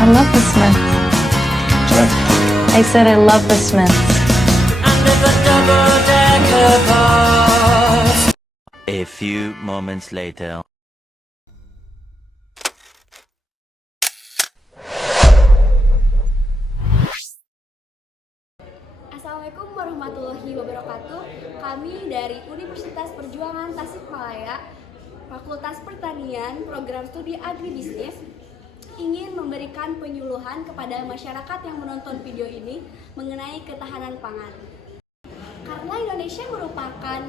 I love the Smiths. I said I love the Smiths. A few moments later. Assalamualaikum warahmatullahi wabarakatuh. Kami dari Universitas Perjuangan Tasikmalaya, Fakultas Pertanian, Program Studi Agribisnis, ingin memberikan penyuluhan kepada masyarakat yang menonton video ini mengenai ketahanan pangan. Karena Indonesia merupakan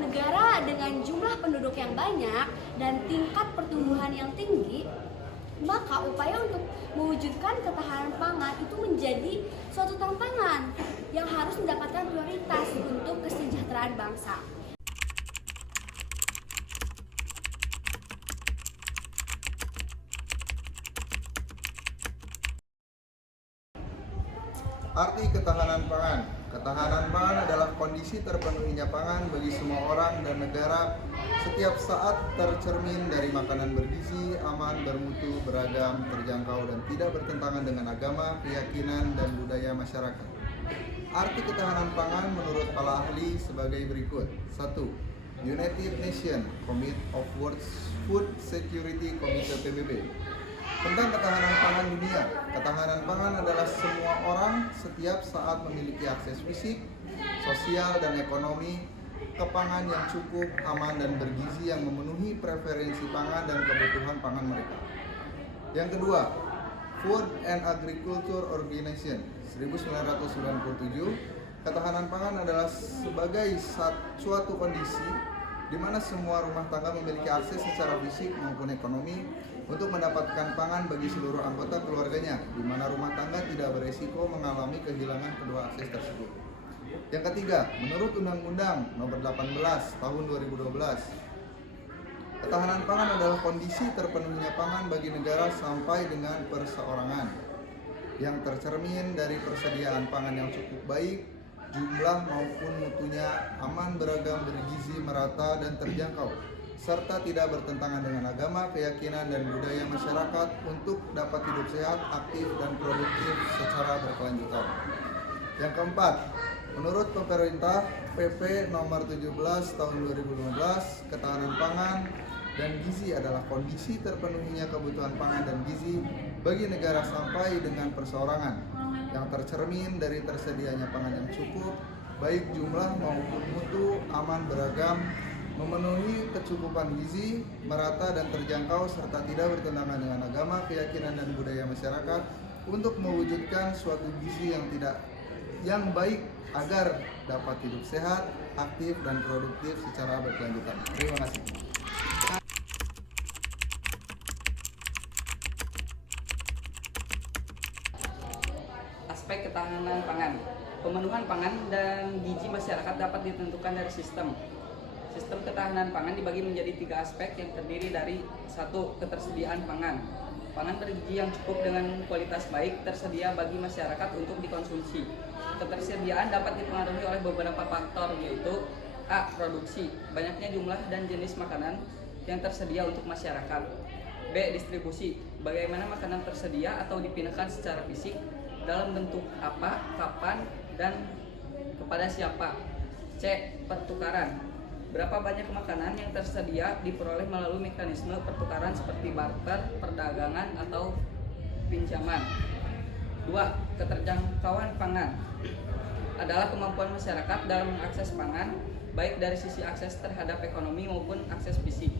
negara dengan jumlah penduduk yang banyak dan tingkat pertumbuhan yang tinggi, maka upaya untuk mewujudkan ketahanan pangan itu menjadi suatu tantangan yang harus mendapatkan prioritas untuk kesejahteraan bangsa. Arti ketahanan pangan. Ketahanan pangan adalah kondisi terpenuhinya pangan bagi semua orang dan negara setiap saat, tercermin dari makanan bergizi, aman, bermutu, beragam, terjangkau, dan tidak bertentangan dengan agama, keyakinan, dan budaya masyarakat. Arti ketahanan pangan menurut para ahli sebagai berikut. 1. United Nations Committee of World Food Security Committee PBB. Tentang ketahanan pangan dunia. Ketahanan pangan adalah semua orang setiap saat memiliki akses fisik, sosial, dan ekonomi ke pangan yang cukup, aman, dan bergizi yang memenuhi preferensi pangan dan kebutuhan pangan mereka. Yang kedua, Food and Agriculture Organization 1997. Ketahanan pangan adalah sebagai suatu kondisi di mana semua rumah tangga memiliki akses secara fisik maupun ekonomi untuk mendapatkan pangan bagi seluruh anggota keluarganya, di mana rumah tangga tidak beresiko mengalami kehilangan kedua akses tersebut. Yang ketiga, menurut Undang-Undang Nomor 18 Tahun 2012, ketahanan pangan adalah kondisi terpenuhinya pangan bagi negara sampai dengan perseorangan, yang tercermin dari persediaan pangan yang cukup baik, jumlah maupun mutunya, aman, beragam, bergizi, merata, dan terjangkau, serta tidak bertentangan dengan agama, keyakinan, dan budaya masyarakat untuk dapat hidup sehat, aktif, dan produktif secara berkelanjutan. Yang keempat, menurut pemerintah PP Nomor 17 Tahun 2015, ketahanan pangan dan gizi adalah kondisi terpenuhinya kebutuhan pangan dan gizi bagi negara sampai dengan perseorangan, yang tercermin dari tersedianya pangan yang cukup, baik jumlah maupun mutu, aman, beragam, memenuhi kecukupan gizi, merata, dan terjangkau, serta tidak bertentangan dengan agama, keyakinan, dan budaya masyarakat untuk mewujudkan suatu gizi yang baik agar dapat hidup sehat, aktif, dan produktif secara berkelanjutan. Terima kasih. Aspek ketahanan pangan. Pemenuhan pangan dan gizi masyarakat dapat ditentukan dari sistem. Sistem ketahanan pangan dibagi menjadi 3 aspek yang terdiri dari 1. Ketersediaan pangan. Pangan bergizi yang cukup dengan kualitas baik tersedia bagi masyarakat untuk dikonsumsi. Ketersediaan dapat dipengaruhi oleh beberapa faktor, yaitu A. Produksi, banyaknya jumlah dan jenis makanan yang tersedia untuk masyarakat. B. Distribusi, bagaimana makanan tersedia atau dipindahkan secara fisik, dalam bentuk apa, kapan, dan kepada siapa. C. Pertukaran, berapa banyak makanan yang tersedia diperoleh melalui mekanisme pertukaran seperti barter, perdagangan, atau pinjaman. 2. Keterjangkauan pangan adalah kemampuan masyarakat dalam mengakses pangan, baik dari sisi akses terhadap ekonomi maupun akses fisik.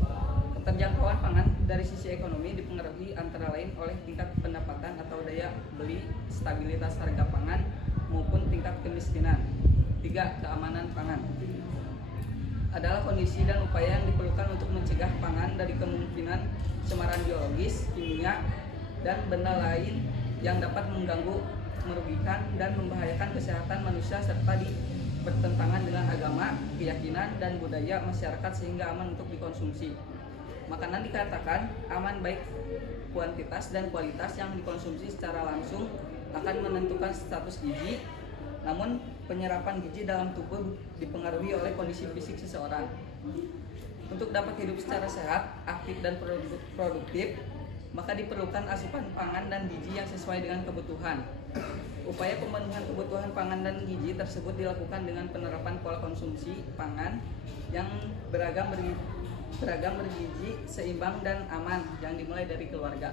Keterjangkauan pangan dari sisi ekonomi dipengaruhi antara lain oleh tingkat pendapatan atau daya beli, stabilitas harga pangan, maupun tingkat kemiskinan. 3. Keamanan pangan adalah kondisi dan upaya yang diperlukan untuk mencegah pangan dari kemungkinan cemaran biologis, kimia, dan benda lain yang dapat mengganggu, merugikan, dan membahayakan kesehatan manusia serta bertentangan dengan agama, keyakinan, dan budaya masyarakat sehingga aman untuk dikonsumsi. Makanan dikatakan aman baik kuantitas dan kualitas yang dikonsumsi secara langsung akan menentukan status gizi, namun penyerapan gizi dalam tubuh dipengaruhi oleh kondisi fisik seseorang. Untuk dapat hidup secara sehat, aktif, dan produktif, maka diperlukan asupan pangan dan gizi yang sesuai dengan kebutuhan. Upaya pemenuhan kebutuhan pangan dan gizi tersebut dilakukan dengan penerapan pola konsumsi pangan yang beragam bergizi, seimbang dan aman yang dimulai dari keluarga.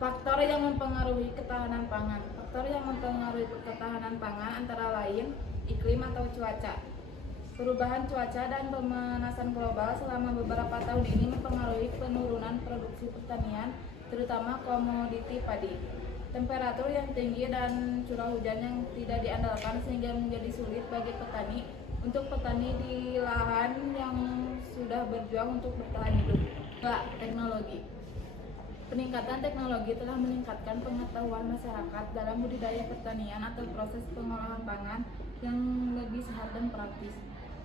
Faktor yang mempengaruhi ketahanan pangan. Faktor yang mempengaruhi ketahanan pangan antara lain iklim atau cuaca. Perubahan cuaca dan pemanasan global selama beberapa tahun ini mempengaruhi penurunan produksi pertanian, terutama komoditi padi. Temperatur yang tinggi dan curah hujan yang tidak diandalkan sehingga menjadi sulit bagi petani di lahan yang sudah berjuang untuk bertahan hidup. 2. Teknologi. Peningkatan teknologi telah meningkatkan pengetahuan masyarakat dalam budidaya pertanian atau proses pengolahan pangan yang lebih sehat dan praktis.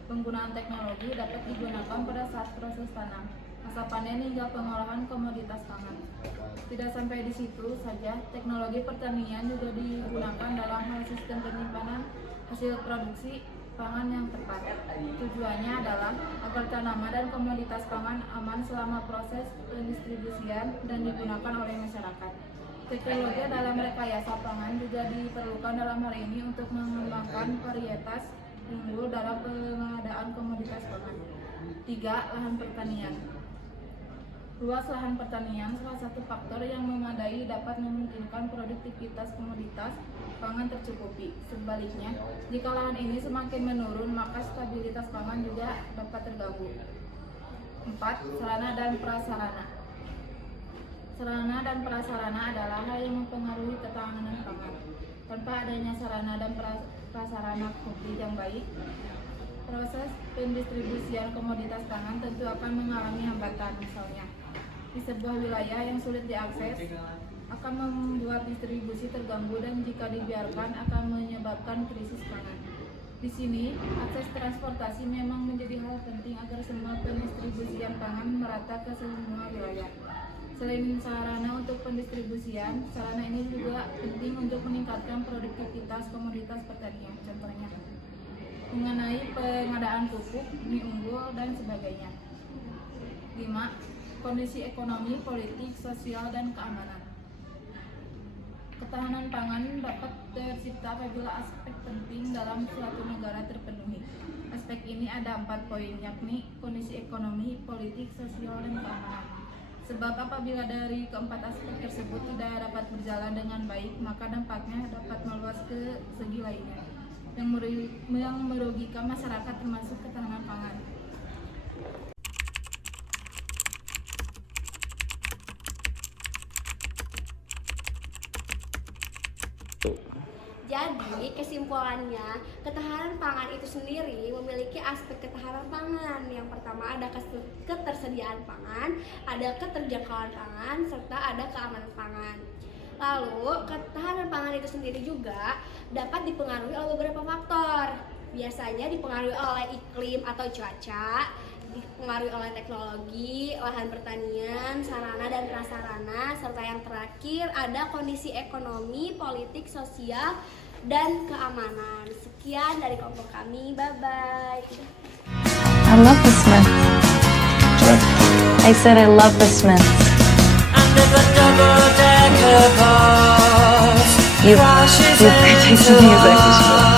Penggunaan teknologi dapat digunakan pada saat proses tanam, masa panen hingga pengolahan komoditas pangan. Tidak sampai di situ saja, teknologi pertanian juga digunakan dalam hal sistem penyimpanan hasil produksi pangan yang tepat. Tujuannya adalah agar tanaman dan komoditas pangan aman selama proses pendistribusian dan digunakan oleh masyarakat. Teknologi dalam rekayasa pangan juga diperlukan dalam hal ini untuk mengembangkan varietas unggul dalam pengadaan komoditas pangan. 3. Lahan pertanian. Luas lahan pertanian salah satu faktor yang memadai dapat memungkinkan produktivitas komoditas pangan tercukupi. Sebaliknya, jika lahan ini semakin menurun, maka stabilitas pangan juga dapat terganggu. 4. Sarana dan prasarana. Sarana dan prasarana adalah hal yang mempengaruhi ketahanan pangan. Tanpa adanya sarana dan prasarana publik yang baik, proses pendistribusian komoditas pangan tentu akan mengalami hambatan. Misalnya, di sebuah wilayah yang sulit diakses akan membuat distribusi terganggu dan jika dibiarkan akan menyebabkan krisis pangan. Di sini, akses transportasi memang menjadi hal penting agar semua pendistribusian pangan merata ke semua wilayah. Selain sarana untuk pendistribusian, sarana ini juga penting untuk meningkatkan produktivitas komoditas pertanian. Contohnya, mengenai pengadaan pupuk, mie unggul, dan sebagainya. 5. Kondisi ekonomi, politik, sosial, dan keamanan. Ketahanan pangan dapat tercipta apabila aspek penting dalam suatu negara terpenuhi. Aspek ini ada 4 poin, yakni kondisi ekonomi, politik, sosial, dan keamanan. Sebab apabila dari keempat aspek tersebut tidak dapat berjalan dengan baik, maka dampaknya dapat meluas ke segi lainnya, yang merugikan masyarakat termasuk ketahanan pangan. Jadi kesimpulannya, ketahanan pangan itu sendiri memiliki aspek ketahanan pangan. Yang pertama ada ketersediaan pangan, ada keterjangkauan pangan, serta ada keamanan pangan. Lalu ketahanan pangan itu sendiri juga dapat dipengaruhi oleh beberapa faktor. Biasanya dipengaruhi oleh iklim atau cuaca, dipengaruhi oleh teknologi, lahan pertanian, sarana dan prasarana, serta yang terakhir ada kondisi ekonomi, politik, sosial, dan keamanan. Sekian dari kelompok kami, bye-bye. I love the Smiths. I said I love the Smiths. You predicted music.